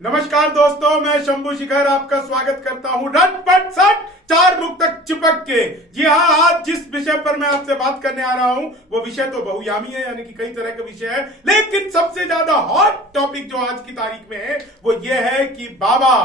नमस्कार दोस्तों, मैं शंभू शिखर आपका स्वागत करता हूं रटपट सट चार मुख तक चिपक के। जी हाँ, आज जिस विषय पर मैं आपसे बात करने आ रहा हूं वो विषय तो बहुयामी है, यानी कि कई तरह के विषय है, लेकिन सबसे ज्यादा हॉट टॉपिक जो आज की तारीख में है वो ये है कि बाबा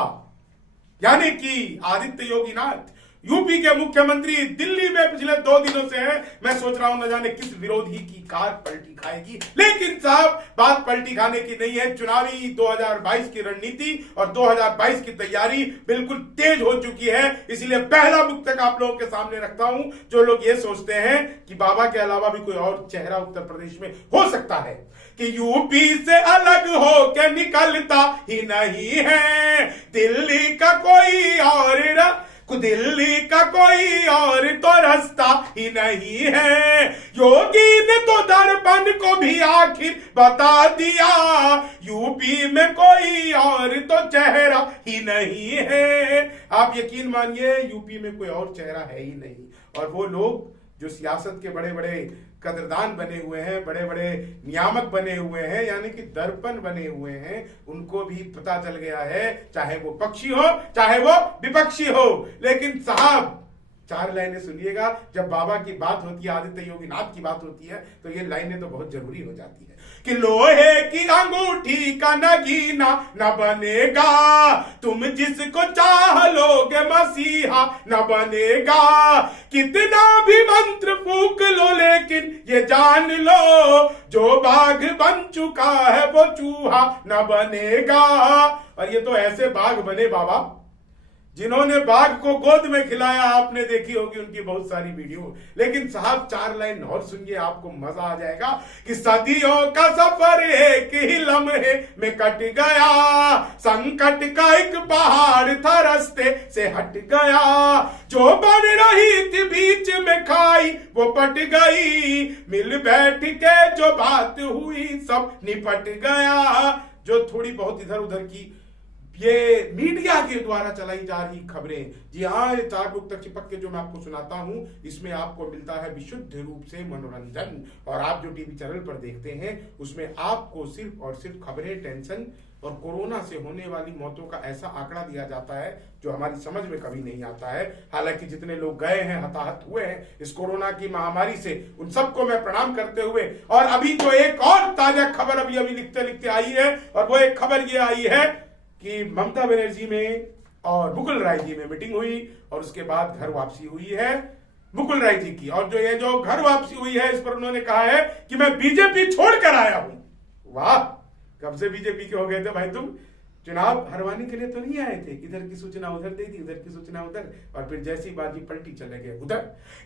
यानी कि आदित्य योगीनाथ यूपी के मुख्यमंत्री दिल्ली में पिछले 2 दिनों से है। मैं सोच रहा हूं न जाने किस विरोधी की कार पलटी खाएगी, लेकिन साहब बात पलटी खाने की नहीं है। चुनावी 2022 की रणनीति और 2022 की तैयारी बिल्कुल तेज हो चुकी है। इसलिए पहला मुख तक आप लोगों के सामने रखता हूं। जो लोग ये सोचते हैं कि बाबा के अलावा भी कोई और चेहरा उत्तर प्रदेश में हो सकता है कि यूपी से अलग हो के निकलता ही नहीं है, दिल्ली का कोई और दिल्ली का कोई और तो रास्ता ही नहीं है। योगी ने तो दर्पण को भी आखिर बता दिया, यूपी में कोई और तो चेहरा ही नहीं है। आप यकीन मानिए, यूपी में कोई और चेहरा है ही नहीं। और वो लोग जो सियासत के बड़े बड़े कदरदान बने हुए हैं, बड़े बड़े नियामक बने हुए हैं, यानी कि दर्पण बने हुए हैं, उनको भी पता चल गया है, चाहे वो पक्षी हो चाहे वो विपक्षी हो। लेकिन साहब 4 लाइनें सुनिएगा। जब बाबा की बात होती है, आदित्य योगीनाथ की बात होती है, तो ये लाइनें तो बहुत जरूरी हो जाती है कि लोहे की अंगूठी का नगीना न बनेगा, तुम जिसको चाह लोगे मसीहा न बनेगा। कितना भी मंत्र फूक लो लेकिन ये जान लो, जो बाघ बन चुका है वो चूहा न बनेगा। और ये तो ऐसे बाघ बने बाबा जिन्होंने बाघ को गोद में खिलाया, आपने देखी होगी उनकी बहुत सारी वीडियो। लेकिन साहब 4 लाइन और सुनिए, आपको मजा आ जाएगा कि सदियों का सफर एक ही लम्हे में कट गया, संकट का एक पहाड़ था रास्ते से हट गया, जो बन रही थी बीच में खाई वो पट गई, मिल बैठ के जो बात हुई सब निपट गया। जो थोड़ी बहुत इधर उधर की ये मीडिया के द्वारा चलाई जा रही खबरें, जी हाँ, ये 4 मुख तक चिपक के जो मैं आपको सुनाता हूं, इसमें आपको मिलता है विशुद्ध रूप से मनोरंजन। और आप जो टीवी चैनल पर देखते हैं उसमें आपको सिर्फ और सिर्फ खबरें, टेंशन और कोरोना से होने वाली मौतों का ऐसा आंकड़ा दिया जाता है जो हमारी समझ में कभी नहीं आता है। हालांकि जितने लोग गए हैं, हताहत हुए हैं इस कोरोना की महामारी से, उन सबको मैं प्रणाम करते हुए, और अभी जो एक और ताजा खबर अभी लिखते लिखते आई है, और वो एक खबर ये आई है कि ममता बनर्जी में और मुकुल राय जी में मीटिंग हुई और उसके बाद घर वापसी हुई है मुकुल राय जी की। और जो घर वापसी हुई है, इस पर उन्होंने कहा है कि मैं बीजेपी छोड़कर आया हूं। वाह, कब से बीजेपी के हो गए थे भाई तुम? चुनाव हरवाने के लिए तो नहीं आए थे, इधर की सूचना उधर दे दी, उधर की सूचना उधर, और फिर जैसी बाजी पलटी चले गए उधर।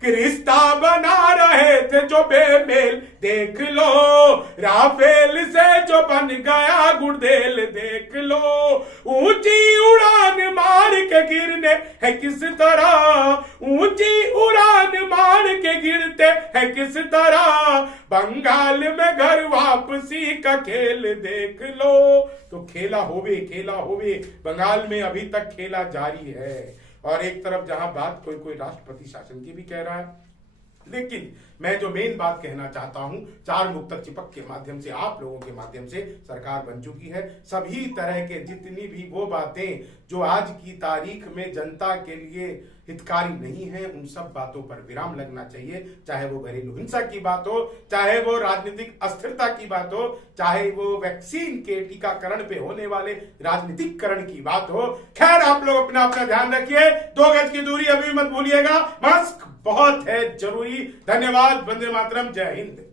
कि रिश्ता बना रहे थे जो बेमेल देख लो, राफेल से जो बन गया गुड़देल देख लो, ऊंची उड़ान मार के गिरने है किस तरह, ऊंची उड़ान मार के गिरते है किस तरह, बंगाल में घर वापसी का खेल देख लो। तो खेला होवे बंगाल में अभी तक खेला जारी है। और एक तरफ जहां बात कोई राष्ट्रपति शासन की भी कह रहा है, लेकिन मैं जो मेन बात कहना चाहता हूं, 4 मुख तक चिपक के माध्यम से, आप लोगों के माध्यम से, सरकार बन चुकी है। सभी तरह के जितनी भी वो बातें जो आज की तारीख में जनता के लिए हितकारी नहीं है, उन सब बातों पर विराम लगना चाहिए। चाहे वो घरेलू हिंसा की बात हो, चाहे वो राजनीतिक अस्थिरता की बात हो, चाहे वो वैक्सीन के टीकाकरण पे होने वाले राजनीतिकरण की बात हो। खैर, आप लोग अपना अपना ध्यान रखिए, 2 गज की दूरी अभी मत भूलिएगा, मास्क बहुत है जरूरी। धन्यवाद, वंदे मातरम, जय हिंद।